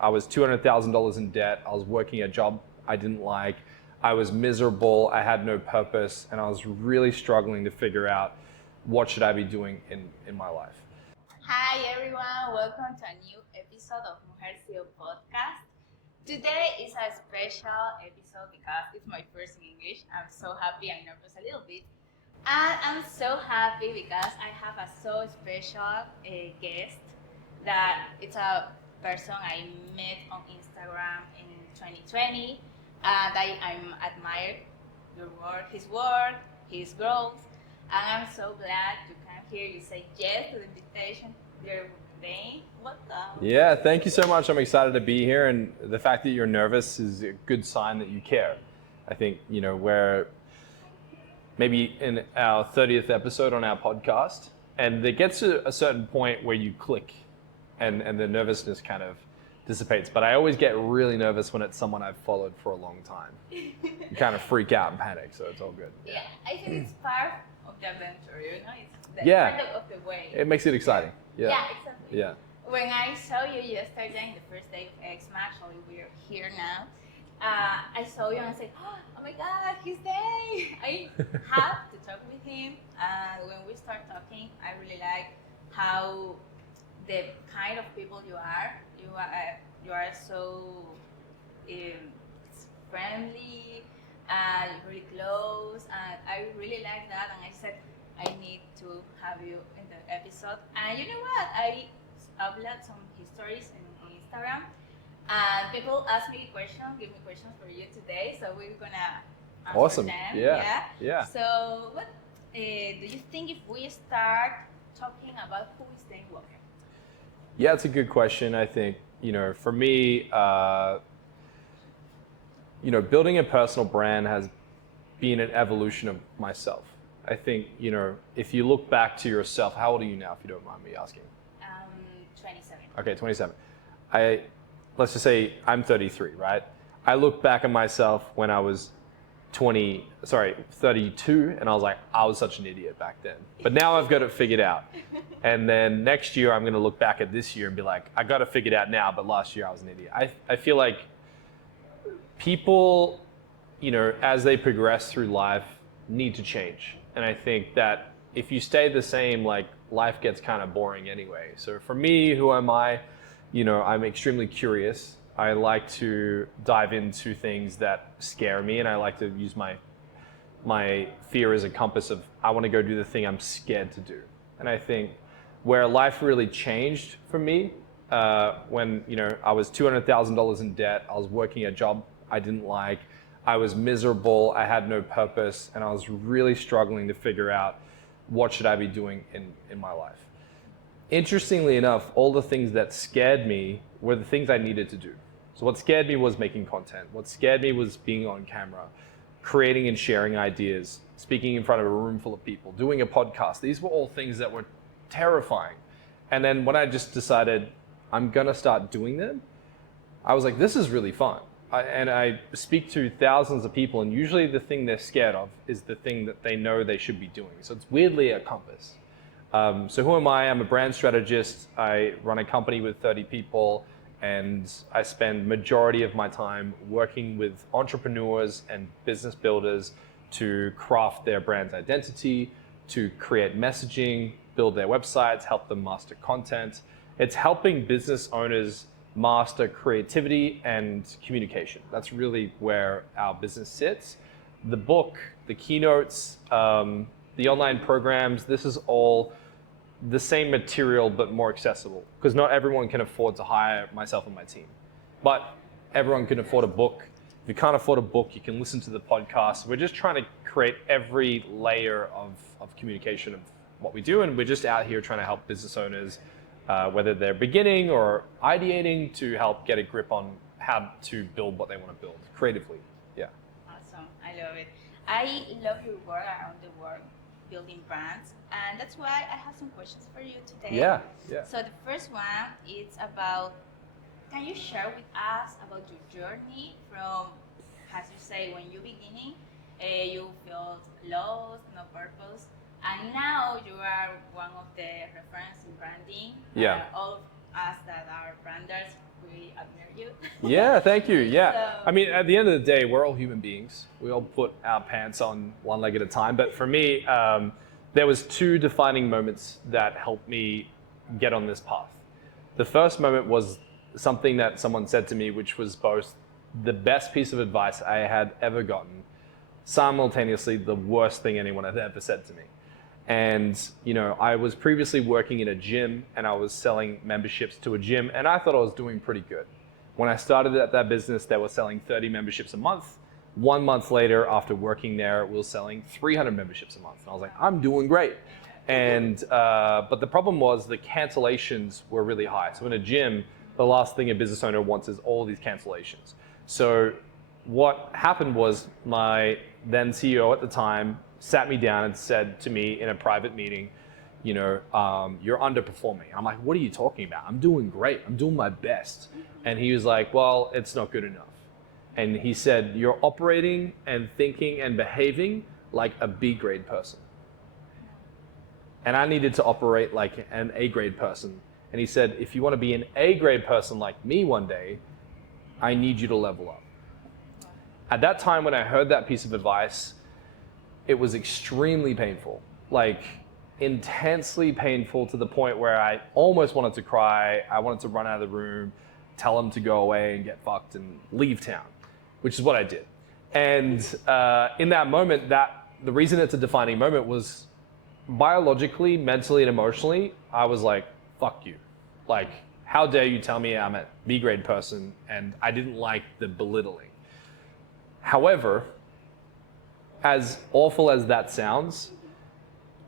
I was $200,000 in debt. I was working a job I didn't like. I was miserable. I had no purpose, and I was really struggling to figure out what should I be doing in my life. Hi everyone, welcome to a new episode of Mujer CEO podcast. Today is a special episode because it's my first in English. I'm so happy and nervous a little bit. And I'm so happy because I have a so special guest that it's a person I met on Instagram in 2020 that I'm admired his work, his growth, and I'm so glad to come here. You say yes to the invitation. Dear Dain, welcome. Yeah, thank you so much. I'm excited to be here, and the fact that you're nervous is a good sign that you care. I think, we're maybe in our 30th episode on our podcast, and it gets to a certain point where you click and the nervousness kind of dissipates. But I always get really nervous when it's someone I've followed for a long time. You kind of freak out and panic, so it's all good. Yeah, I think it's part of the adventure, it's part of the way. It makes it exciting. Yeah, exactly. Yeah. When I saw you yesterday, the first day of EXMA, actually we're here now, I saw you and I said, oh my God, he's Dain. I have to talk with him. When we start talking, I really like how the kind of people you are. You are so friendly and really close, and I really like that. And I said, I need to have you in the episode. And you know what? I upload some histories on Instagram, and people ask me questions, give me questions for you today. So we're gonna answer Awesome. them. Yeah. So, what do you think if we start talking about who is Dain Walker? Yeah, it's a good question. I think, for me, building a personal brand has been an evolution of myself. I think, if you look back to yourself, how old are you now, if you don't mind me asking? 27. Okay, 27. Let's just say I'm 33, right? I look back at myself when I was 32, and I was like, I was such an idiot back then. But now I've got it figured out. And then next year, I'm gonna look back at this year and be like, I got it figured out now, but last year I was an idiot. I feel like people, as they progress through life, need to change. And I think that if you stay the same, life gets kind of boring anyway. So for me, who am I? I'm extremely curious. I like to dive into things that scare me, and I like to use my fear as a compass of, I want to go do the thing I'm scared to do. And I think where life really changed for me, when I was $200,000 in debt, I was working a job I didn't like, I was miserable, I had no purpose, and I was really struggling to figure out what should I be doing in my life. Interestingly enough, all the things that scared me were the things I needed to do. So what scared me was making content. What scared me was being on camera, creating and sharing ideas, speaking in front of a room full of people, doing a podcast. These were all things that were terrifying. And then when I just decided I'm gonna start doing them, I was like, this is really fun. And I speak to thousands of people, and usually the thing they're scared of is the thing that they know they should be doing. So it's weirdly a compass. So who am I? I'm a brand strategist. I run a company with 30 people, and I spend majority of my time working with entrepreneurs and business builders to craft their brand's identity, to create messaging, build their websites, help them master content. It's helping business owners master creativity and communication. That's really where our business sits. The book, the keynotes, the online programs, this is all the same material but more accessible, because not everyone can afford to hire myself and my team. But everyone can afford a book. If you can't afford a book, you can listen to the podcast. We're just trying to create every layer of communication of what we do, and we're just out here trying to help business owners, whether they're beginning or ideating, to help get a grip on how to build what they want to build creatively. Yeah. Awesome, I love it. I love your work around the world, building brands, and that's why I have some questions for you today. Yeah. So the first one is about, can you share with us about your journey from, as you say, when you beginning, you felt lost, no purpose, and now you are one of the reference in branding. Yeah. All of us that are branders, we we admire you. Yeah, thank you. Yeah. So- I mean, at the end of the day, we're all human beings. We all put our pants on one leg at a time. But for me, there was two defining moments that helped me get on this path. The first moment was something that someone said to me, which was both the best piece of advice I had ever gotten, simultaneously the worst thing anyone had ever said to me. And, you know, I was previously working in a gym and I was selling memberships to a gym and I thought I was doing pretty good. When I started at that business, they were selling 30 memberships a month. 1 month later, after working there, we were selling 300 memberships a month. And I was like, I'm doing great. And, but the problem was the cancellations were really high. So in a gym, the last thing a business owner wants is all these cancellations. So what happened was my then CEO at the time sat me down and said to me in a private meeting, you know, you're underperforming. I'm like, what are you talking about? I'm doing great. I'm doing my best. And he was like, well, it's not good enough. And he said, you're operating and thinking and behaving like a B grade person. And I needed to operate like an A grade person. And he said, if you want to be an A grade person like me one day, I need you to level up. At that time, when I heard that piece of advice, it was extremely painful, like intensely painful to the point where I almost wanted to cry. I wanted to run out of the room, tell him to go away and get fucked and leave town, which is what I did. And in that moment, the reason it's a defining moment was biologically, mentally, and emotionally, I was like, fuck you. Like, how dare you tell me I'm a B grade person? And I didn't like the belittling. However, as awful as that sounds,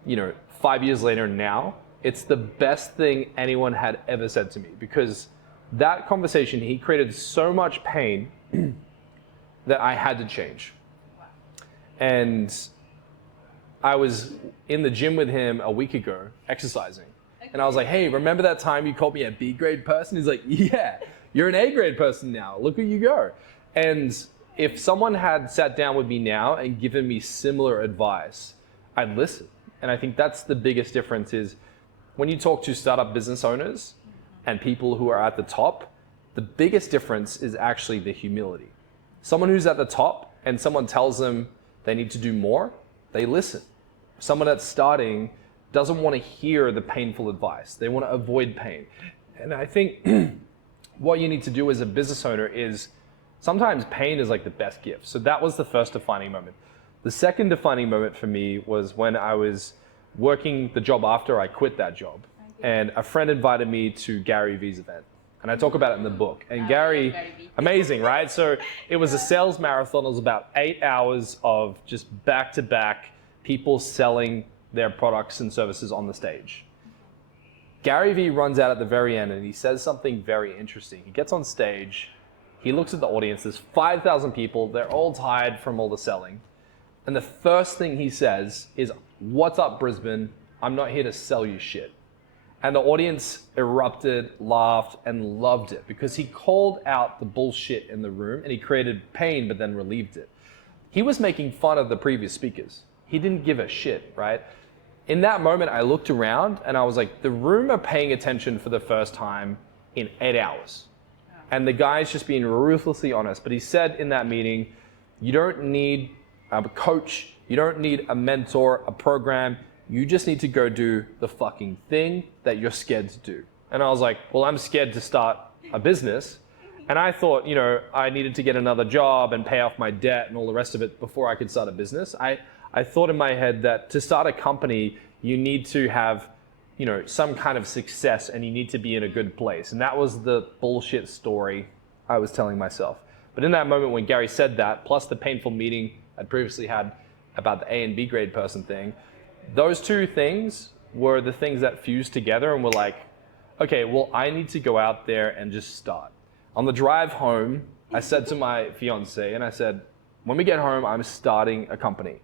you know, 5 years later now, it's the best thing anyone had ever said to me, because that conversation, he created so much pain that I had to change. And I was in the gym with him a week ago, exercising. And I was like, hey, remember that time you called me a B grade person? He's like, yeah, you're an A grade person now. Look where you go. And if someone had sat down with me now and given me similar advice, I'd listen. And I think that's the biggest difference is when you talk to startup business owners and people who are at the top, the biggest difference is actually the humility. Someone who's at the top and someone tells them they need to do more, they listen. Someone that's starting doesn't want to hear the painful advice. They want to avoid pain. And I think what you need to do as a business owner is sometimes pain is like the best gift. So that was the first defining moment. The second defining moment for me was when I was working the job after I quit that job. And a friend invited me to Gary Vee's event. And I talk about it in the book. And Gary, amazing, right? So it was a sales marathon. It was about 8 hours of just back-to-back people selling their products and services on the stage. Gary Vee runs out at the very end and he says something very interesting. He gets on stage, he looks at the audience, there's 5,000 people, they're all tired from all the selling. And the first thing he says is, what's up, Brisbane? I'm not here to sell you shit. And the audience erupted, laughed, and loved it because he called out the bullshit in the room and he created pain but then relieved it. He was making fun of the previous speakers. He didn't give a shit, right? In that moment, I looked around and I was like, the room are paying attention for the first time in 8 hours. And the guy's just being ruthlessly honest. But he said in that meeting, you don't need a coach, you don't need a mentor, a program. You just need to go do the fucking thing that you're scared to do. And I was like, well, I'm scared to start a business. And I thought, you know, I needed to get another job and pay off my debt and all the rest of it before I could start a business. I thought in my head that to start a company, you need to have, you know, some kind of success and you need to be in a good place. And that was the bullshit story I was telling myself. But in that moment when Gary said that, plus the painful meeting I'd previously had about the A and B grade person thing, those two things were the things that fused together and were like, okay, well, I need to go out there and just start. On the drive home, I said to my fiance, and I said, when we get home, I'm starting a company.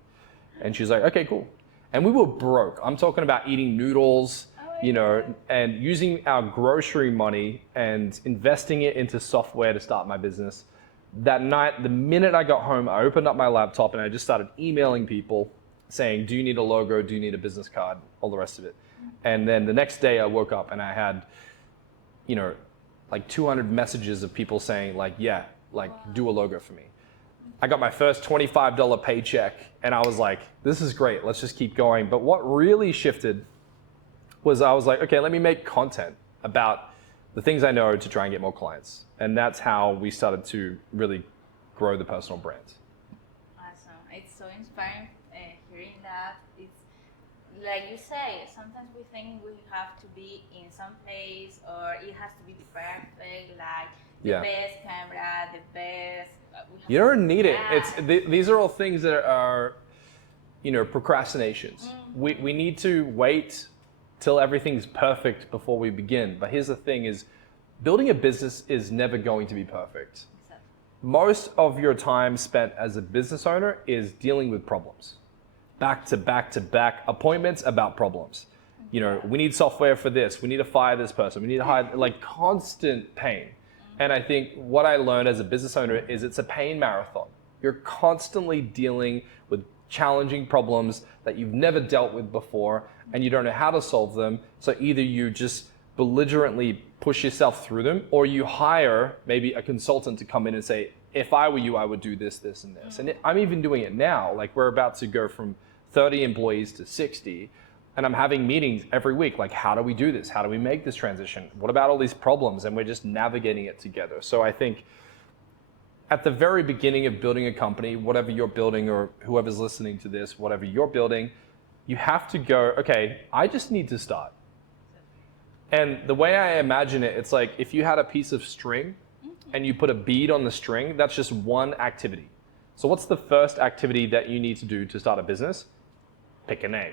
And she's like, okay, cool. And we were broke. I'm talking about eating noodles, you know, and using our grocery money and investing it into software to start my business. That night, the minute I got home, I opened up my laptop and I just started emailing people saying, do you need a logo? Do you need a business card? All the rest of it. And then the next day I woke up and I had, you know, like 200 messages of people saying like, yeah, like do a logo for me. I got my first $25 paycheck and I was like, this is great, let's just keep going. But what really shifted was I was like, okay, let me make content about the things I know to try and get more clients. And that's how we started to really grow the personal brand. Awesome. It's so inspiring hearing that. It's like you say, sometimes we think we have to be in some place or it has to be the perfect, like the best camera, the best. You don't need it. These are all things that are, procrastinations. Mm-hmm. We need to wait till everything's perfect before we begin. But here's the thing is, building a business is never going to be perfect. Exactly. Most of your time spent as a business owner is dealing with problems. Back to back appointments about problems. We need software for this. We need to fire this person. We need to hire, like constant pain. And I think what I learned as a business owner is it's a pain marathon. You're constantly dealing with challenging problems that you've never dealt with before and you don't know how to solve them. So either you just belligerently push yourself through them or you hire maybe a consultant to come in and say, if I were you, I would do this, this, and this. And I'm even doing it now. Like we're about to go from 30 employees to 60. And I'm having meetings every week, like how do we do this? How do we make this transition? What about all these problems? And we're just navigating it together. So I think at the very beginning of building a company, whatever you're building or whoever's listening to this, whatever you're building, you have to go, okay, I just need to start. And the way I imagine it, it's like if you had a piece of string and you put a bead on the string, that's just one activity. So what's the first activity that you need to do to start a business? Pick a name.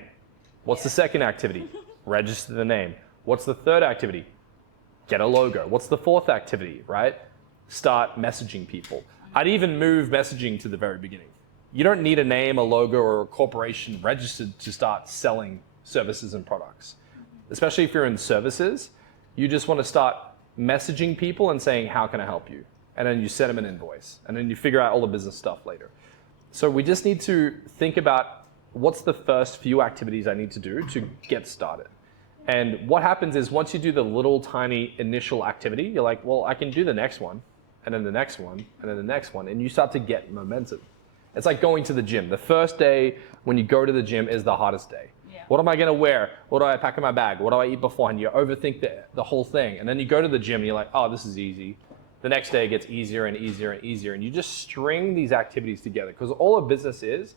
What's the second activity? Register the name. What's the third activity? Get a logo. What's the fourth activity, right? Start messaging people. I'd even move messaging to the very beginning. You don't need a name, a logo, or a corporation registered to start selling services and products. Especially if you're in services, you just want to start messaging people and saying, how can I help you? And then you send them an invoice. And then you figure out all the business stuff later. So we just need to think about what's the first few activities I need to do to get started? And what happens is once you do the little tiny initial activity, you're like, well, I can do the next one, and then the next one, and then the next one, and you start to get momentum. It's like going to the gym. The first day when you go to the gym is the hardest day. Yeah. What am I gonna wear? What do I pack in my bag? What do I eat beforehand? You overthink the whole thing. And then you go to the gym and you're like, oh, this is easy. The next day it gets easier and easier and easier. And you just string these activities together because all a business is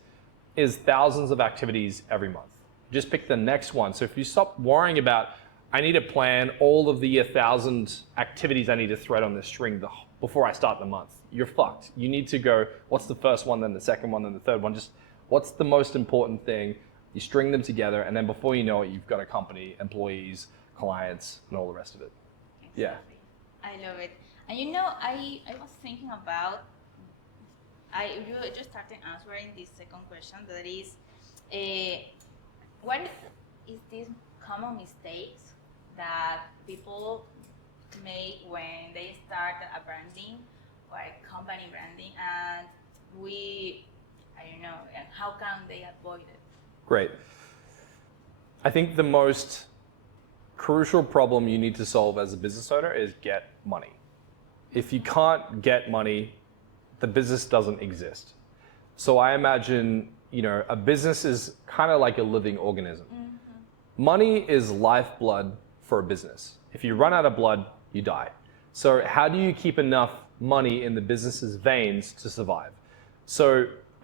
thousands of activities every month. Just pick the next one. So if you stop worrying about, I need to plan all of the 1,000 activities I need to thread on this string before I start the month, you're fucked. You need to go, what's the first one, then the second one, then the third one? Just what's the most important thing? You string them together, and then before you know it, you've got a company, employees, clients, and all the rest of it. Exactly. Yeah. I love it. And I was thinking about, you just started answering this second question, that is, what is these common mistakes that people make when they start a branding or a company branding, and and how can they avoid it? Great. I think the most crucial problem you need to solve as a business owner is get money. If you can't get money, the business doesn't exist. So I imagine, a business is kind of like a living organism. Mm-hmm. Money is lifeblood for a business. If you run out of blood, you die. So how do you keep enough money in the business's veins to survive?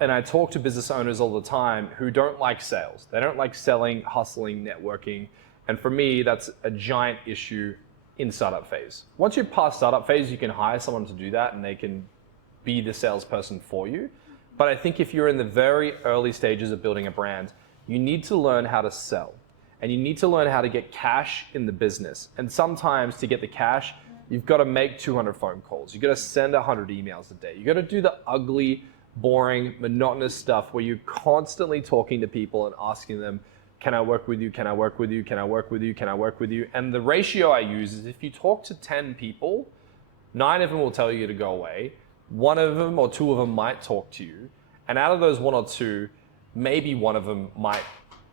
And I talk to business owners all the time who don't like sales. They don't like selling, hustling, networking. And for me, that's a giant issue in startup phase. Once you're past startup phase, you can hire someone to do that and they can be the salesperson for you. But I think if you're in the very early stages of building a brand, you need to learn how to sell. And you need to learn how to get cash in the business. And sometimes to get the cash, you've got to make 200 phone calls. You've got to send 100 emails a day. You've got to do the ugly, boring, monotonous stuff where you're constantly talking to people and asking them, can I work with you? Can I work with you? Can I work with you? Can I work with you? And the ratio I use is if you talk to 10 people, 9 of them will tell you to go away. 1 of them or 2 of them might talk to you. And out of those 1 or 2, maybe 1 of them might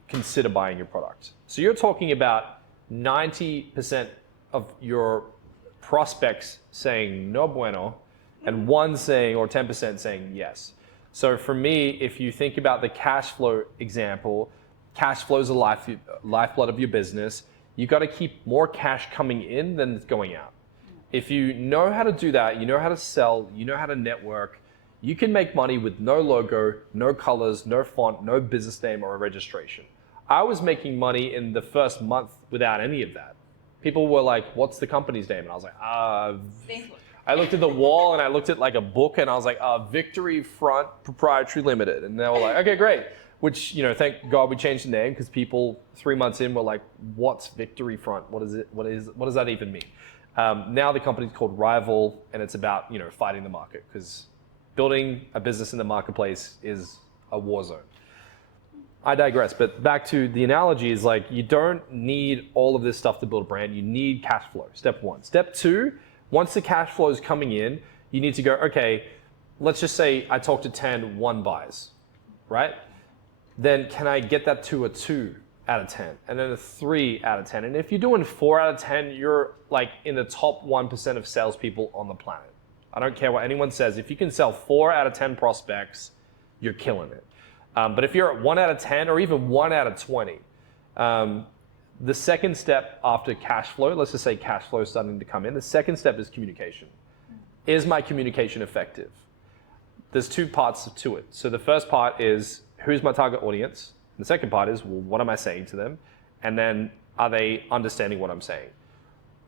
consider buying your product. So you're talking about 90% of your prospects saying no bueno, and 1 saying, or 10% saying yes. So for me, if you think about the cash flow example, cash flow is the lifeblood of your business. You got to keep more cash coming in than going out. If you know how to do that, you know how to sell, you know how to network, you can make money with no logo, no colors, no font, no business name or a registration. I was making money in the first month without any of that. People were like, what's the company's name? And I was like, I looked at the wall and I looked at like a book and I was like, Victory Front Proprietary Limited. And they were like, okay, great. Which, thank God we changed the name, because people 3 months in were like, what's Victory Front? What is it? What does that even mean? Now the company's called Rival, and it's about, fighting the market, because building a business in the marketplace is a war zone. I digress, but back to the analogy is like, you don't need all of this stuff to build a brand. You need cash flow, step 1. Step 2, once the cash flow is coming in, you need to go, okay, let's just say I talk to 10 1 buys, right? Then can I get that to a 2 out of 10, and then a 3 out of 10? And if you're doing 4 out of 10, you're like in the top 1% of salespeople on the planet. I don't care what anyone says. If you can sell 4 out of 10 prospects, you're killing it. But if you're at 1 out of 10 or even 1 out of 20, the second step after cash flow, let's just say cash flow is starting to come in, the second step is communication. Is my communication effective? There's 2 parts to it. So the first part is, who's my target audience? And the second part is, well, what am I saying to them? And then, are they understanding what I'm saying?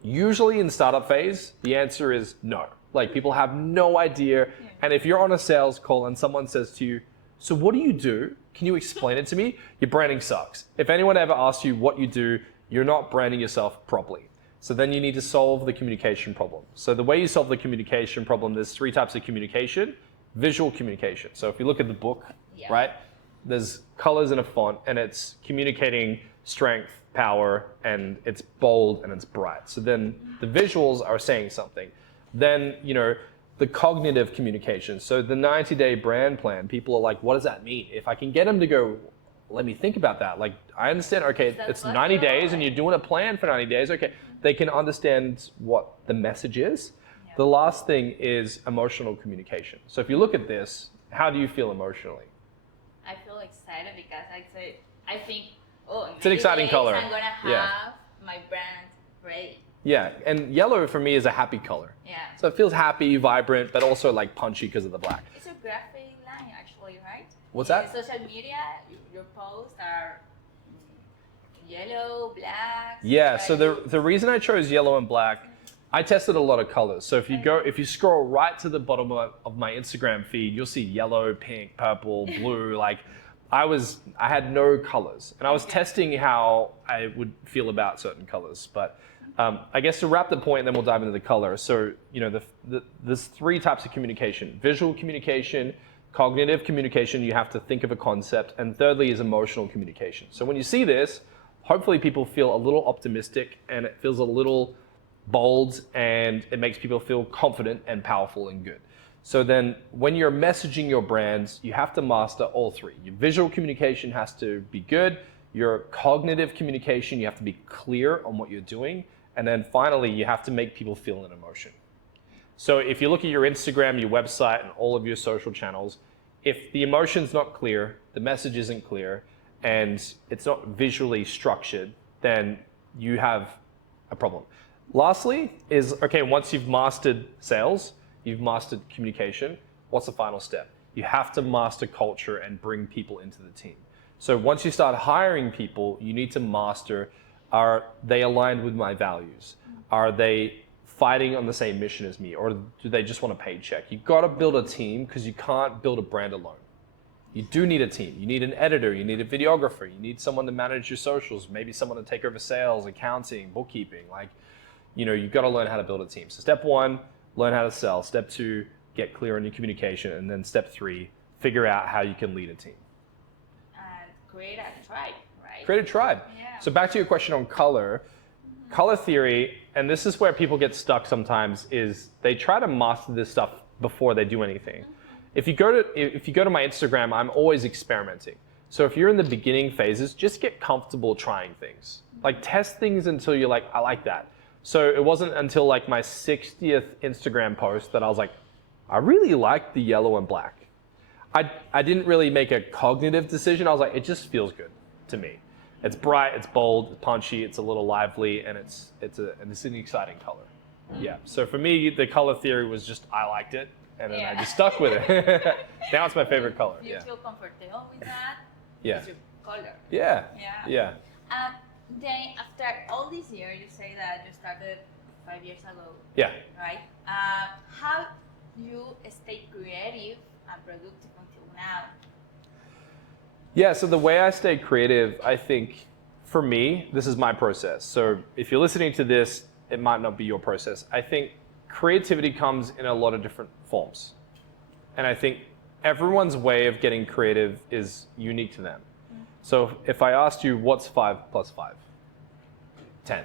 Usually in startup phase, the answer is no. Like, people have no idea. And if you're on a sales call and someone says to you, so what do you do? Can you explain it to me? Your branding sucks. If anyone ever asks you what you do, you're not branding yourself properly. So then you need to solve the communication problem. So the way you solve the communication problem, there's 3 types of communication. Visual communication. So if you look at the book, right? There's colors in a font, and it's communicating strength, power, and it's bold and it's bright. So then the visuals are saying something. Then, the cognitive communication. So the 90-day brand plan, people are like, what does that mean? If I can get them to go, let me think about that. Like, I understand, okay, it's 90 days and you're doing a plan for 90 days. Okay, they can understand what the message is. Yeah. The last thing is emotional communication. So if you look at this, how do you feel emotionally? I feel excited because I think, it's an exciting color. I'm gonna have my brand ready. Yeah, and yellow for me is a happy color. Yeah. So it feels happy, vibrant, but also like punchy because of the black. It's a graphic line, actually, right? What's that? In social media, your posts are yellow, black. Yeah. So the reason I chose yellow and black, I tested a lot of colors. So if you scroll right to the bottom of my Instagram feed, you'll see yellow, pink, purple, blue. Like, I had no colors, and I was testing how I would feel about certain colors, but. I guess to wrap the point, then we'll dive into the color. So, there's 3 types of communication: visual communication, cognitive communication, you have to think of a concept, and thirdly is emotional communication. So when you see this, hopefully people feel a little optimistic, and it feels a little bold, and it makes people feel confident and powerful and good. So then when you're messaging your brands, you have to master all 3. Your visual communication has to be good. Your cognitive communication, you have to be clear on what you're doing. And then finally, you have to make people feel an emotion. So if you look at your Instagram, your website, and all of your social channels, if the emotion's not clear, the message isn't clear, and it's not visually structured, then you have a problem. Lastly is, okay, once you've mastered sales, you've mastered communication, what's the final step? You have to master culture and bring people into the team. So once you start hiring people, you need to master, are they aligned with my values? Are they fighting on the same mission as me? Or do they just want a paycheck? You've got to build a team, because you can't build a brand alone. You do need a team. You need an editor, you need a videographer, you need someone to manage your socials, maybe someone to take over sales, accounting, bookkeeping. Like, you've got to learn how to build a team. So step 1, learn how to sell. Step 2, get clear on your communication. And then step 3, figure out how you can lead a team. Create a tribe, right? Create a tribe. Yeah. So back to your question on color. Color theory, and this is where people get stuck sometimes, is they try to master this stuff before they do anything. If you go to my Instagram, I'm always experimenting. So if you're in the beginning phases, just get comfortable trying things. Like, test things until you're like, I like that. So it wasn't until like my 60th Instagram post that I was like, I really like the yellow and black. I didn't really make a cognitive decision. I was like, it just feels good to me. It's bright, it's bold, it's punchy, it's a little lively, and it's an exciting color. Yeah. So for me, the color theory was just I liked it, and then I just stuck with it. Now it's my favorite color. Do you feel comfortable with that? Yeah. It's your color. Yeah. Yeah. Yeah. Then after all these years, you say that you started 5 years ago. Yeah. Right? How you stay creative and productive until now? Yeah, so the way I stay creative, I think, for me, this is my process. So if you're listening to this, it might not be your process. I think creativity comes in a lot of different forms. And I think everyone's way of getting creative is unique to them. So if I asked you, what's 5 plus 5? 10.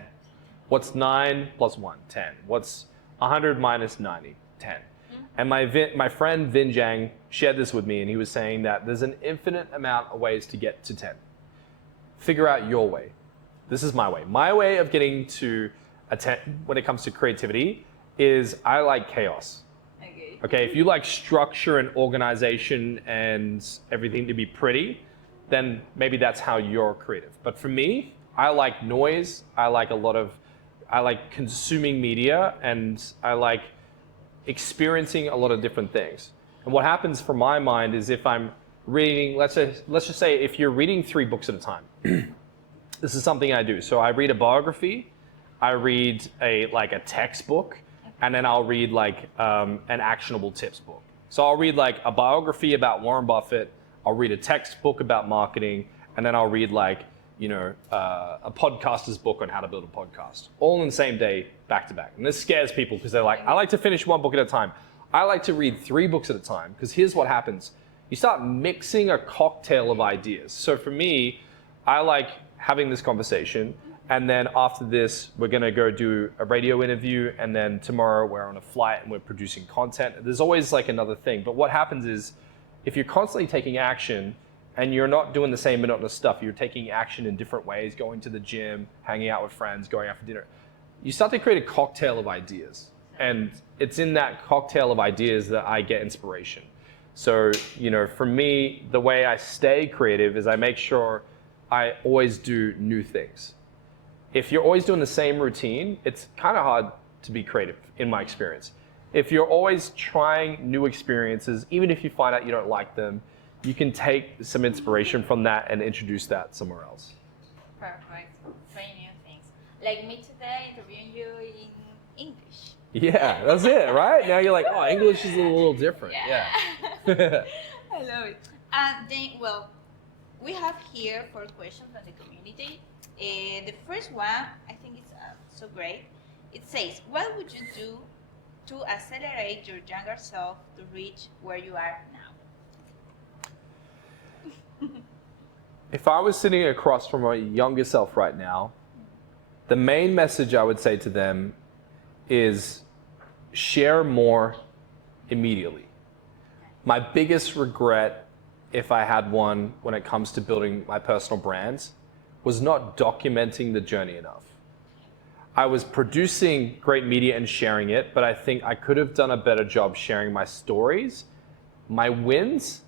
What's 9 plus 1? 10. What's 100 minus 90? 10. And my friend Vin Jiang shared this with me, and he was saying that there's an infinite amount of ways to get to 10. Figure out your way. This is my way. My way of getting to a 10 when it comes to creativity is I like chaos. Okay, if you like structure and organization and everything to be pretty, then maybe that's how you're creative. But for me, I like noise. I like consuming media, and I like experiencing a lot of different things. And what happens for my mind is if I'm reading, let's just say if you're reading 3 books at a time, this is something I do. So I read a biography, I read a textbook, and then I'll read an actionable tips book. So I'll read like a biography about Warren Buffett, I'll read a textbook about marketing, and then I'll read a podcaster's book on how to build a podcast, all in the same day, back to back. And this scares people because they're like, I like to finish 1 book at a time. I like to read 3 books at a time, because here's what happens. You start mixing a cocktail of ideas. So for me, I like having this conversation, and then after this, we're gonna go do a radio interview, and then tomorrow we're on a flight and we're producing content. There's always like another thing. But what happens is, if you're constantly taking action, and you're not doing the same monotonous stuff, you're taking action in different ways, going to the gym, hanging out with friends, going out for dinner, you start to create a cocktail of ideas. And it's in that cocktail of ideas that I get inspiration. So, for me, the way I stay creative is I make sure I always do new things. If you're always doing the same routine, it's kind of hard to be creative, in my experience. If you're always trying new experiences, even if you find out you don't like them, you can take some inspiration from that and introduce that somewhere else. Perfect. Trying new things. Like me today, interviewing you in English. Yeah, that's it, right? Now you're like, oh, English is a little different. Yeah. I love it. And then, we have here 4 questions from the community. The first one, I think it's so great. It says, what would you do to accelerate your younger self to reach where you are now? If I was sitting across from my younger self right now, the main message I would say to them is share more immediately. My biggest regret, if I had one, when it comes to building my personal brands, was not documenting the journey enough. I was producing great media and sharing it, but I think I could have done a better job sharing my stories, my wins,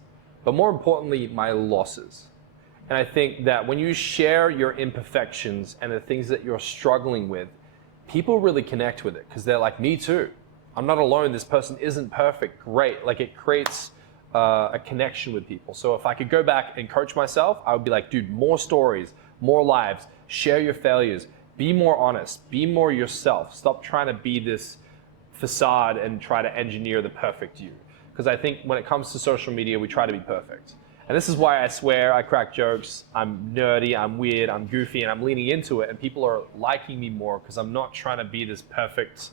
but more importantly, my losses. And I think that when you share your imperfections and the things that you're struggling with, people really connect with it, because they're like, me too. I'm not alone. This person isn't perfect. Great. Like, it creates a connection with people. So if I could go back and coach myself, I would be like, dude, more stories, more lives, share your failures, be more honest, be more yourself. Stop trying to be this facade and try to engineer the perfect you. Because I think when it comes to social media, we try to be perfect. And this is why I swear, I crack jokes, I'm nerdy, I'm weird, I'm goofy, and I'm leaning into it, and people are liking me more because I'm not trying to be this perfect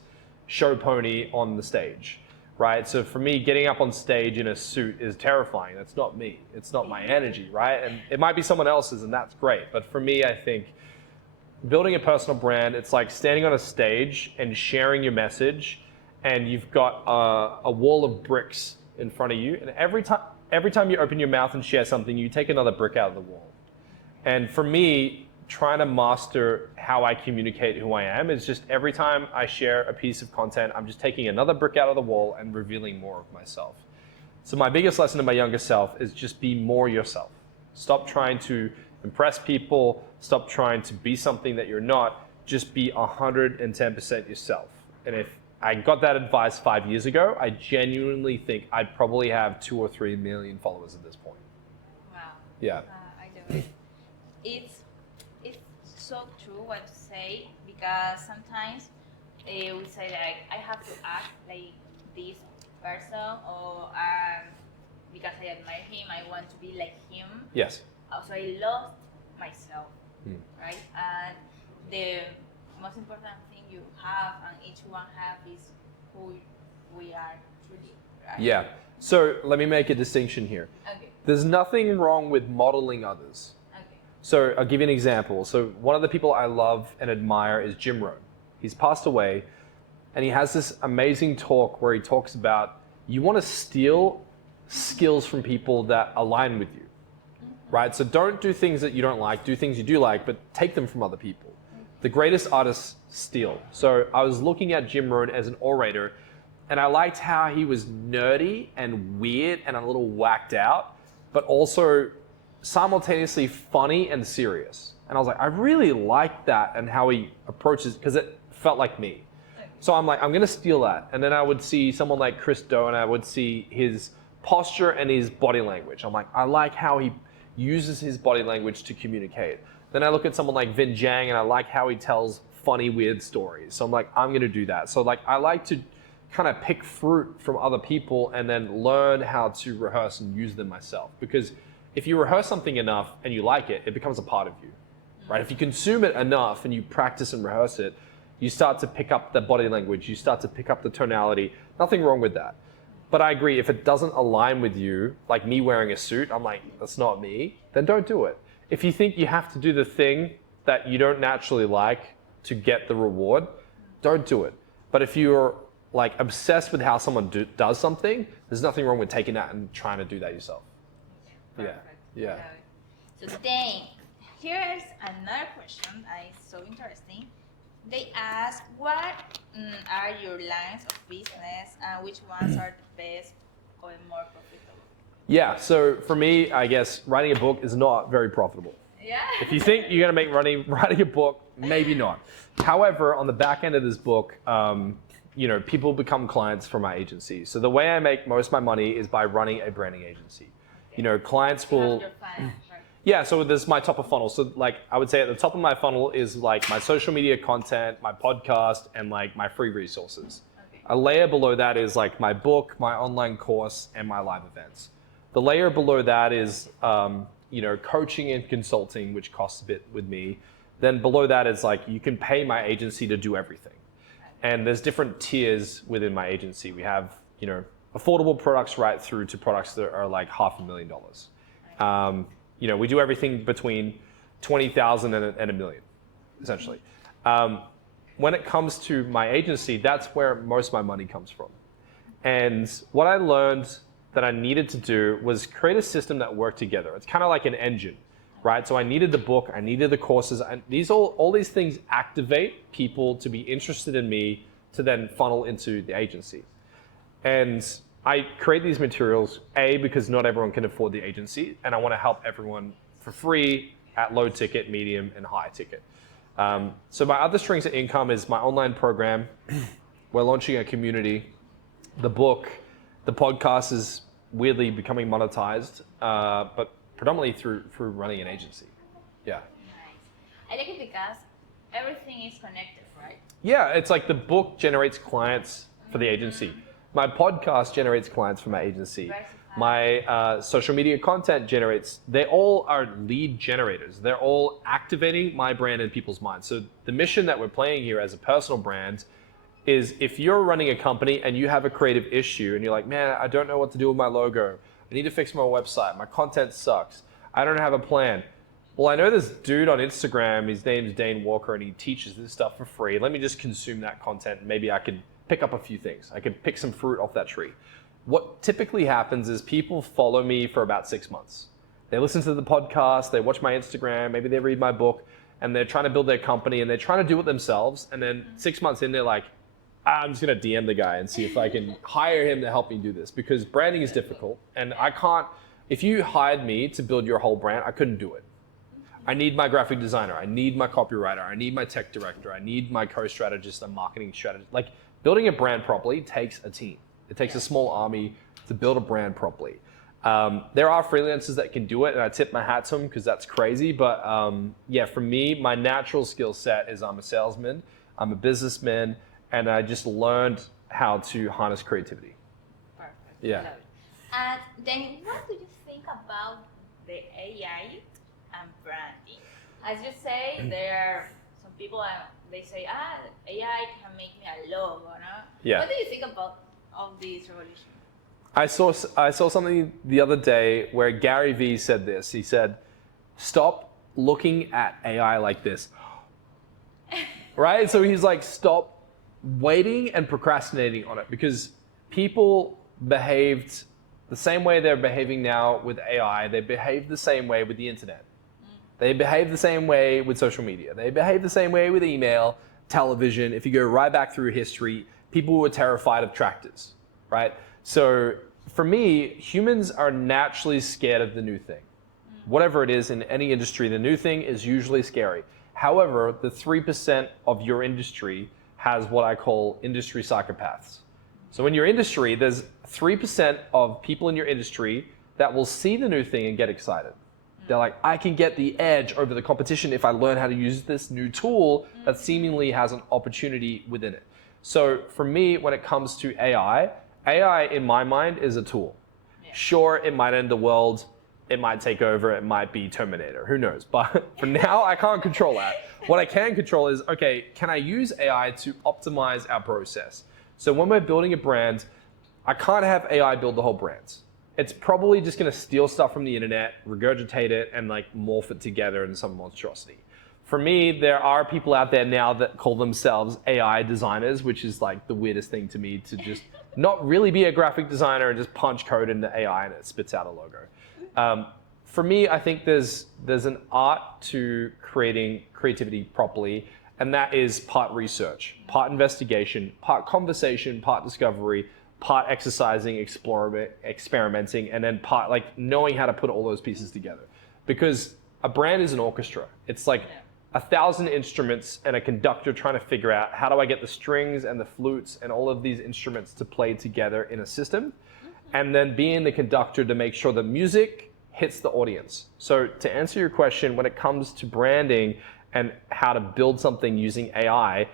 show pony on the stage, right? So for me, getting up on stage in a suit is terrifying. That's not me. It's not my energy, right? And it might be someone else's, and that's great. But for me, I think building a personal brand, it's like standing on a stage and sharing your message, and you've got a wall of bricks in front of you, and every time you open your mouth and share something, you take another brick out of the wall. And for me, trying to master how I communicate who I am. It's just every time I share a piece of content, I'm just taking another brick out of the wall and revealing more of myself. So my biggest lesson to my younger self is just be more yourself. Stop trying to impress people. Stop trying to be something that you're not. Just be 110% yourself. And if I got that advice 5 years ago, I genuinely think I'd probably have 2 or 3 million followers at this point. Wow. Yeah. I love it. It's so true what you say, because sometimes we say like I have to act like this person, or because I admire him, I want to be like him. Yes. So I lost myself, right? And the most important thing you have, and each one have, is who we are truly, right? Yeah. So let me make a distinction here. Okay. There's nothing wrong with modeling others. Okay. So I'll give you an example. So one of the people I love and admire is Jim Rohn. He's passed away, and he has this amazing talk where he talks about you want to steal skills from people that align with you, right? So don't do things that you don't like, do things you do like, but take them from other people. The greatest artists steal. So I was looking at Jim Rohn as an orator, and I liked how he was nerdy and weird and a little whacked out, but also simultaneously funny and serious. And I was like, I really like that and how he approaches, because it felt like me. So I'm like, I'm gonna steal that. And then I would see someone like Chris Do, and I would see his posture and his body language. I'm like, I like how he uses his body language to communicate. Then I look at someone like Vin Jiang, and I like how he tells funny, weird stories. So I'm like, I'm gonna do that. So like, I like to kind of pick fruit from other people and then learn how to rehearse and use them myself. Because if you rehearse something enough and you like it, it becomes a part of you, right? If you consume it enough and you practice and rehearse it, you start to pick up the body language, you start to pick up the tonality. Nothing wrong with that. But I agree, if it doesn't align with you, like me wearing a suit, I'm like, that's not me, then don't do it. If you think you have to do the thing that you don't naturally like to get the reward, don't do it. But if you're like obsessed with how someone does something, there's nothing wrong with taking that and trying to do that yourself. Perfect. Yeah. So Dain, here is another question that is so interesting. They ask, what are your lines of business and which ones are the best or more profitable? Yeah, so for me, I guess writing a book is not very profitable. Yeah. If you think you're gonna make writing a book, maybe not. However, on the back end of this book, people become clients from my agency. So the way I make most of my money is by running a branding agency. Okay. Clients will... Yeah, so this is my top of funnel. So like I would say at the top of my funnel is like my social media content, my podcast, and like my free resources. Okay. A layer below that is like my book, my online course, and my live events. The layer below that is coaching and consulting, which costs a bit with me. Then below that is like you can pay my agency to do everything. And there's different tiers within my agency. We have, affordable products right through to products that are like $500,000. We do everything between 20,000 and $1 million, essentially. When it comes to my agency, that's where most of my money comes from. And what I learned that I needed to do was create a system that worked together. It's kind of like an engine, right? So I needed the book, I needed the courses, and all these things activate people to be interested in me to then funnel into the agency. And I create these materials, because not everyone can afford the agency, and I want to help everyone for free at low ticket, medium, and high ticket. So my other strings of income is my online program. We're launching a community. The book, the podcast is weirdly becoming monetized, but predominantly through running an agency. Yeah. Nice. I like it because everything is connected, right? Yeah, it's like the book generates clients for the agency. My podcast generates clients for my agency. My social media content they all are lead generators. They're all activating my brand in people's minds. So the mission that we're playing here as a personal brand is if you're running a company and you have a creative issue and you're like, man, I don't know what to do with my logo. I need to fix my website. My content sucks. I don't have a plan. Well, I know this dude on Instagram, his name's Dain Walker, and he teaches this stuff for free. Let me just consume that content and maybe I could pick up a few things. I could pick some fruit off that tree. What typically happens is people follow me for about 6 months. They listen to the podcast, they watch my Instagram, maybe they read my book, and they're trying to build their company and they're trying to do it themselves. And then 6 months in, they're like, I'm just going to DM the guy and see if I can hire him to help me do this, because branding is difficult. And I can't, if you hired me to build your whole brand, I couldn't do it. I need my graphic designer. I need my copywriter. I need my tech director. I need my co-strategist and marketing strategist. Like, building a brand properly takes a team. It takes a small army to build a brand properly. There are freelancers that can do it, and I tip my hat to them because that's crazy. But yeah, for me, my natural skill set is I'm a salesman, I'm a businessman, and I just learned how to harness creativity. Perfect. Yeah. Love it. And then what do you think about the AI and branding? As you say, there are some people, they say, AI can make me a logo, no? Yeah. What do you think about all this revolution? I saw something the other day where Gary Vee said this. He said, stop looking at AI like this. Right? So he's like, stop waiting and procrastinating on it, because people behaved the same way they're behaving now with AI. They behaved the same way with the internet. They behave the same way with social media. They behave the same way with email, television. If you go right back through history, people were terrified of tractors, right? So for me, humans are naturally scared of the new thing. Whatever it is in any industry, the new thing is usually scary. However, the 3% of your industry has what I call industry psychopaths. So in your industry, there's 3% of people in your industry that will see the new thing and get excited. They're like, I can get the edge over the competition if I learn how to use this new tool that seemingly has an opportunity within it. So for me, when it comes to AI in my mind is a tool. Sure, it might end the world, it might take over, it might be Terminator, who knows? But for now, I can't control that. What I can control is, okay, can I use AI to optimize our process? So when we're building a brand, I can't have AI build the whole brand. It's probably just gonna steal stuff from the internet, regurgitate it, and like morph it together in some monstrosity. For me, there are people out there now that call themselves AI designers, which is like the weirdest thing to me, to just not really be a graphic designer and just punch code into AI and it spits out a logo. For me, I think there's an art to creating creativity properly, and that is part research, part investigation, part conversation, part discovery, part exercising, experimenting, and then part like knowing how to put all those pieces together. Because a brand is an orchestra. It's like 1,000 instruments and a conductor trying to figure out, how do I get the strings and the flutes and all of these instruments to play together in a system, and then being the conductor to make sure the music hits the audience. So to answer your question, when it comes to branding and how to build something using AI,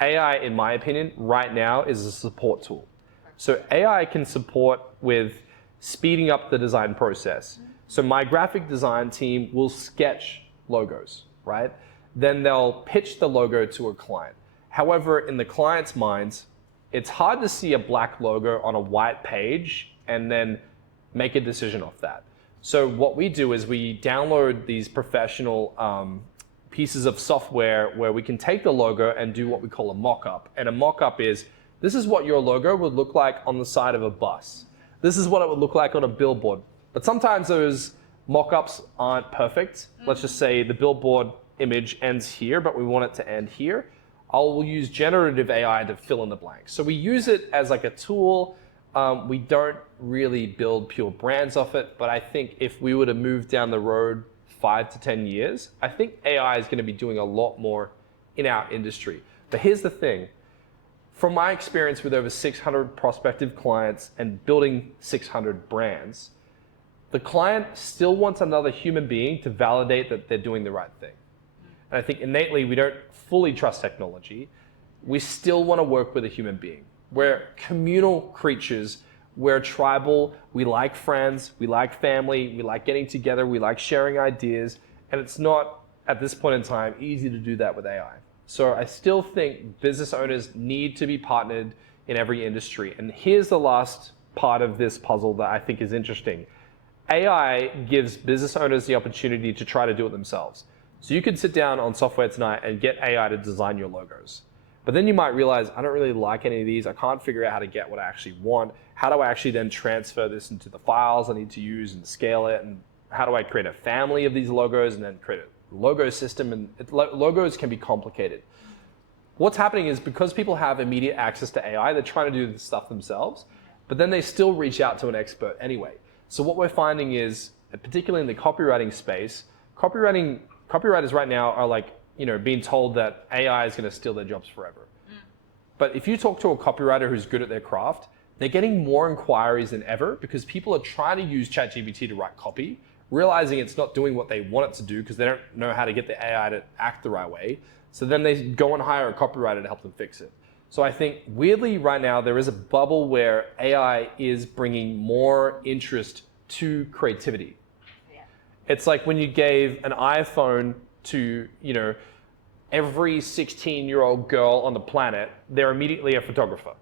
in my opinion, right now is a support tool. So AI can support with speeding up the design process. So my graphic design team will sketch logos, right? Then they'll pitch the logo to a client. However, in the client's minds, it's hard to see a black logo on a white page and then make a decision off that. So what we do is we download these professional pieces of software where we can take the logo and do what we call a mock-up. And a mock-up is, this is what your logo would look like on the side of a bus. This is what it would look like on a billboard. But sometimes those mock-ups aren't perfect. Let's just say the billboard image ends here, but we want it to end here. I'll use generative AI to fill in the blanks. So we use it as like a tool. We don't really build pure brands off it, but I think if we were to move down the road 5 to 10 years, I think AI is going to be doing a lot more in our industry. But here's the thing. From my experience with over 600 prospective clients and building 600 brands, the client still wants another human being to validate that they're doing the right thing. And I think innately we don't fully trust technology. We still want to work with a human being. We're communal creatures. We're tribal. We like friends. We like family. We like getting together. We like sharing ideas. And it's not, at this point in time, easy to do that with AI. So I still think business owners need to be partnered in every industry. And here's the last part of this puzzle that I think is interesting. AI gives business owners the opportunity to try to do it themselves. So you could sit down on Software Tonight and get AI to design your logos. But then you might realize, I don't really like any of these. I can't figure out how to get what I actually want. How do I actually then transfer this into the files I need to use and scale it? And how do I create a family of these logos and then create logo system, and logos can be complicated. What's happening is because people have immediate access to AI, they're trying to do this stuff themselves, but then they still reach out to an expert anyway. So what we're finding is, particularly in the copywriting space, copywriters right now are like, being told that AI is going to steal their jobs forever. But if you talk to a copywriter who's good at their craft, they're getting more inquiries than ever because people are trying to use ChatGPT to write copy, realizing it's not doing what they want it to do because they don't know how to get the AI to act the right way. So then they go and hire a copywriter to help them fix it. So I think weirdly right now there is a bubble where AI is bringing more interest to creativity. Yeah. It's like when you gave an iPhone to, every 16-year-old girl on the planet, they're immediately a photographer,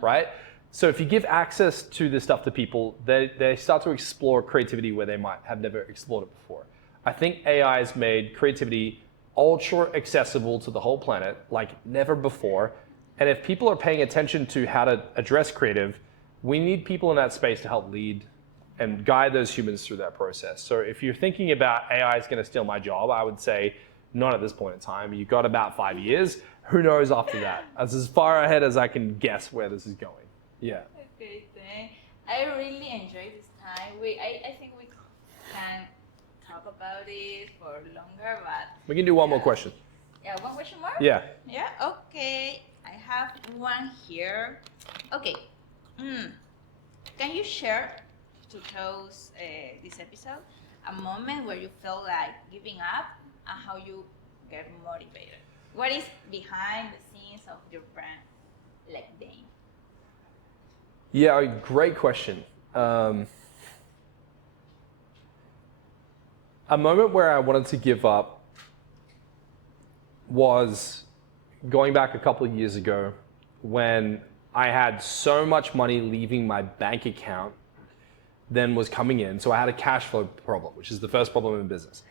right? So if you give access to this stuff to people, they start to explore creativity where they might have never explored it before. I think AI has made creativity ultra accessible to the whole planet like never before. And if people are paying attention to how to address creative, we need people in that space to help lead and guide those humans through that process. So if you're thinking about AI is going to steal my job, I would say not at this point in time. You've got about 5 years. Who knows after that? That's as far ahead as I can guess where this is going. Yeah. Okay, thanks. I really enjoyed this time. I think we can talk about it for longer, but we can do one more question. Yeah, one question more? Yeah. Yeah, okay. I have one here. Okay. Can you share to close this episode a moment where you felt like giving up and how you get motivated? What is behind the scenes of your brand, like Dain? Yeah, great question. A moment where I wanted to give up was going back a couple of years ago when I had so much money leaving my bank account than was coming in. So I had a cash flow problem, which is the first problem in business.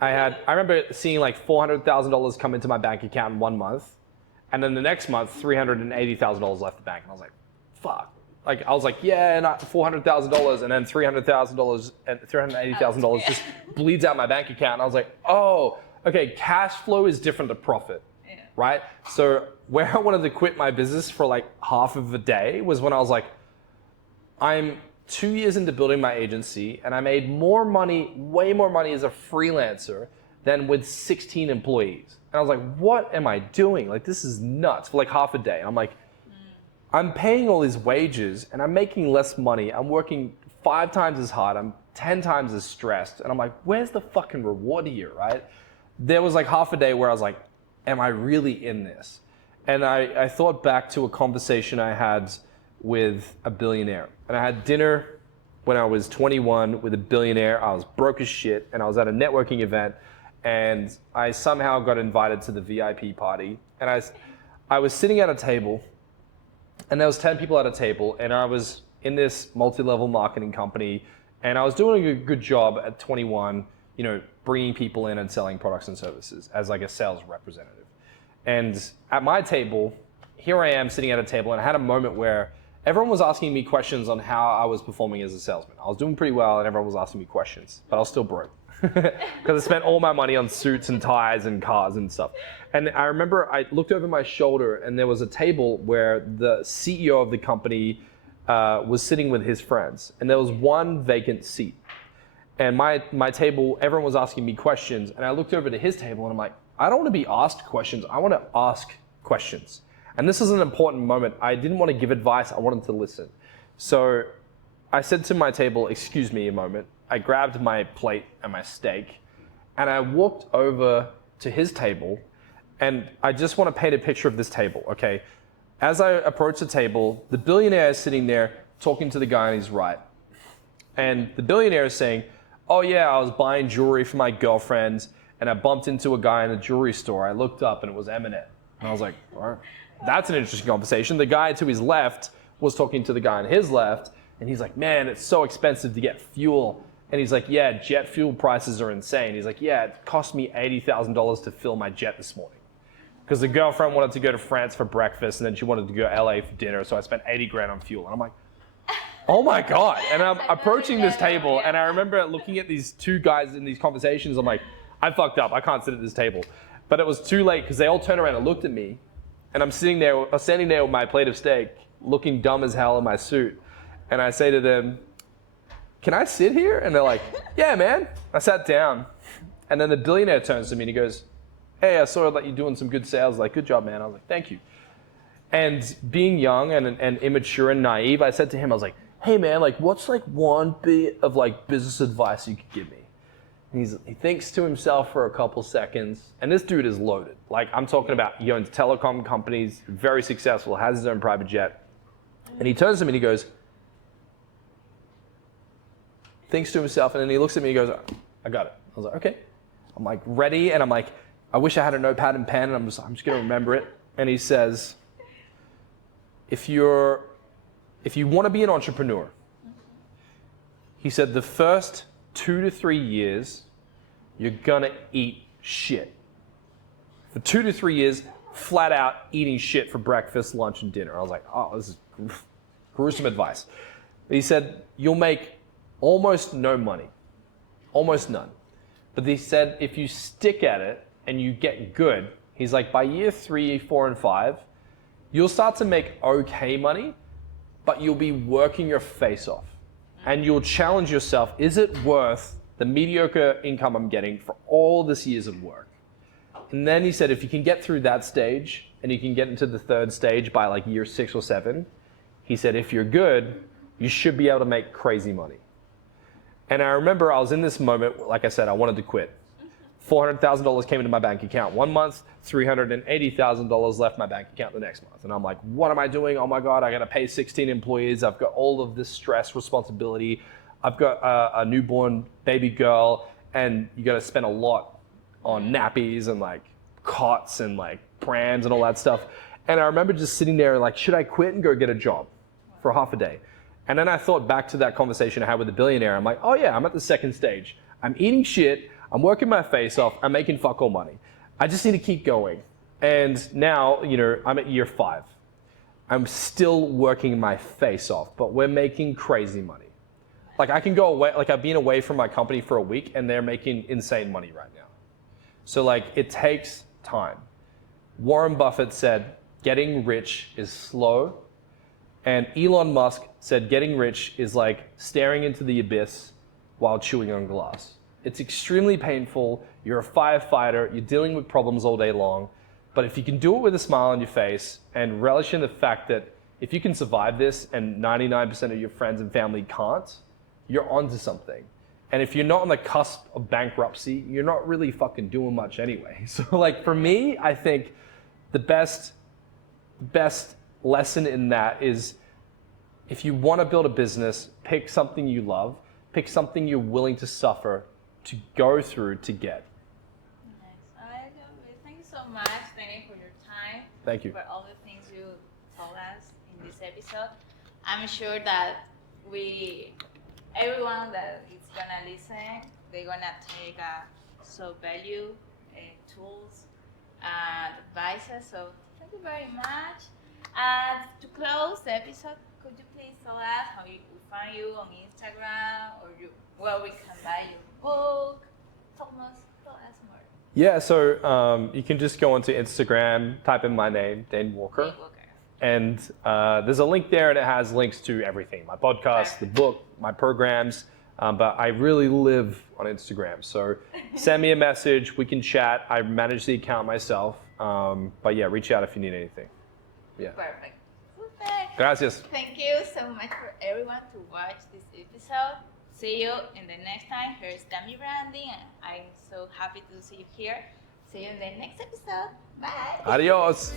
I remember seeing like $400,000 come into my bank account in 1 month, and then the next month, $380,000 left the bank. And I was like, fuck. Like, I was like, yeah, not $400,000, and then $300,000 and $380,000 just bleeds out my bank account. And I was like, oh, okay, cash flow is different to profit, right? So where I wanted to quit my business for like half of a day was when I was like, I'm 2 years into building my agency, and I made more money, way more money as a freelancer than with 16 employees. And I was like, what am I doing? Like, this is nuts for like half a day. I'm like, I'm paying all these wages and I'm making less money. I'm working 5 times as hard. I'm 10 times as stressed. And I'm like, where's the fucking reward here, right? There was like half a day where I was like, am I really in this? And I thought back to a conversation I had with a billionaire. And I had dinner when I was 21 with a billionaire. I was broke as shit, and I was at a networking event, and I somehow got invited to the VIP party. And I was sitting at a table, and there was 10 people at a table, and I was in this multi-level marketing company, and I was doing a good job at 21, bringing people in and selling products and services as like a sales representative. And at my table, here I am sitting at a table, and I had a moment where everyone was asking me questions on how I was performing as a salesman. I was doing pretty well, and everyone was asking me questions, but I was still broke because I spent all my money on suits and ties and cars and stuff. And I remember I looked over my shoulder, and there was a table where the CEO of the company was sitting with his friends, and there was one vacant seat. And my table, everyone was asking me questions, and I looked over to his table, and I'm like, I don't want to be asked questions. I want to ask questions. And this is an important moment. I didn't want to give advice. I wanted to listen. So I said to my table, excuse me a moment. I grabbed my plate and my steak, and I walked over to his table, and I just want to paint a picture of this table, okay? As I approach the table, the billionaire is sitting there talking to the guy on his right. And the billionaire is saying, oh yeah, I was buying jewelry for my girlfriend, and I bumped into a guy in the jewelry store. I looked up, and it was Eminem. And I was like, all right. That's an interesting conversation. The guy to his left was talking to the guy on his left, and he's like, man, it's so expensive to get fuel. And he's like, yeah, jet fuel prices are insane. He's like, yeah, it cost me $80,000 to fill my jet this morning. Because the girlfriend wanted to go to France for breakfast, and then she wanted to go to LA for dinner, so I spent 80 grand on fuel. And I'm like, oh my God. And I'm approaching this table, and I remember looking at these two guys in these conversations. I'm like, I fucked up. I can't sit at this table. But it was too late because they all turned around and looked at me. And I'm standing there with my plate of steak, looking dumb as hell in my suit. And I say to them, can I sit here? And they're like, yeah, man. I sat down. And then the billionaire turns to me and he goes, hey, I saw that you're doing some good sales. Like, good job, man. I was like, thank you. And being young and immature and naive, I said to him, I was like, hey, man, like, what's like one bit of like business advice you could give me? And he thinks to himself for a couple seconds, and this dude is loaded. Like, I'm talking about, he owns telecom companies, very successful, has his own private jet. And he turns to me and he goes, thinks to himself, and then he looks at me and he goes, I got it. I was like, okay. I'm like ready, and I'm like, I wish I had a notepad and pen, and I'm just gonna remember it. And he says, if you want to be an entrepreneur, he said the first 2 to 3 years, you're gonna eat shit. For 2 to 3 years, flat out eating shit for breakfast, lunch, and dinner. I was like, oh, this is gruesome advice. But he said, you'll make almost no money, almost none. But he said, if you stick at it and you get good, he's like, by year 3, 4, and 5, you'll start to make okay money, but you'll be working your face off. And you'll challenge yourself, is it worth the mediocre income I'm getting for all this years of work? And then he said, if you can get through that stage and you can get into the third stage by like year 6 or 7, he said, if you're good, you should be able to make crazy money. And I remember I was in this moment, like I said, I wanted to quit. $400,000 came into my bank account one month, $380,000 left my bank account the next month. And I'm like, what am I doing? Oh my God, I gotta pay 16 employees. I've got all of this stress, responsibility. I've got a newborn baby girl, and you gotta spend a lot on nappies and like cots and like prams and all that stuff. And I remember just sitting there like, should I quit and go get a job for half a day? And then I thought back to that conversation I had with the billionaire. I'm like, oh yeah, I'm at the second stage. I'm eating shit. I'm working my face off. I'm making fuck all money. I just need to keep going. And now, I'm at year 5. I'm still working my face off, but we're making crazy money. Like I can go away, like I've been away from my company for a week and they're making insane money right now. So like it takes time. Warren Buffett said, getting rich is slow. And Elon Musk said, getting rich is like staring into the abyss while chewing on glass. It's extremely painful. You're a firefighter. You're dealing with problems all day long. But if you can do it with a smile on your face and relish in the fact that if you can survive this and 99% of your friends and family can't, you're onto something. And if you're not on the cusp of bankruptcy, you're not really fucking doing much anyway. So like for me, I think the best lesson in that is if you want to build a business, pick something you love, pick something you're willing to suffer to go through to get. Nice. I love it. Thank you so much, Danny, for your time. Thank you. For all the things you told us in this episode. I'm sure that everyone that is gonna listen, they're gonna take some value, tools, and advices. So thank you very much. And to close the episode, could you please tell us how we find you on Instagram or where we can buy your book? Tell us more. Yeah, so you can just go onto Instagram, type in my name, Dain Walker. Dain Walker. And there's a link there and it has links to everything. My podcast, the book, my programs. But I really live on Instagram. So send me a message, we can chat. I manage the account myself. But yeah, reach out if you need anything. Yeah. Perfect. Perfect. Gracias. Thank you so much for everyone to watch this episode. See you in the next time. Here's Tammy Branding, and I'm so happy to see you here. See you in the next episode. Bye. Adios.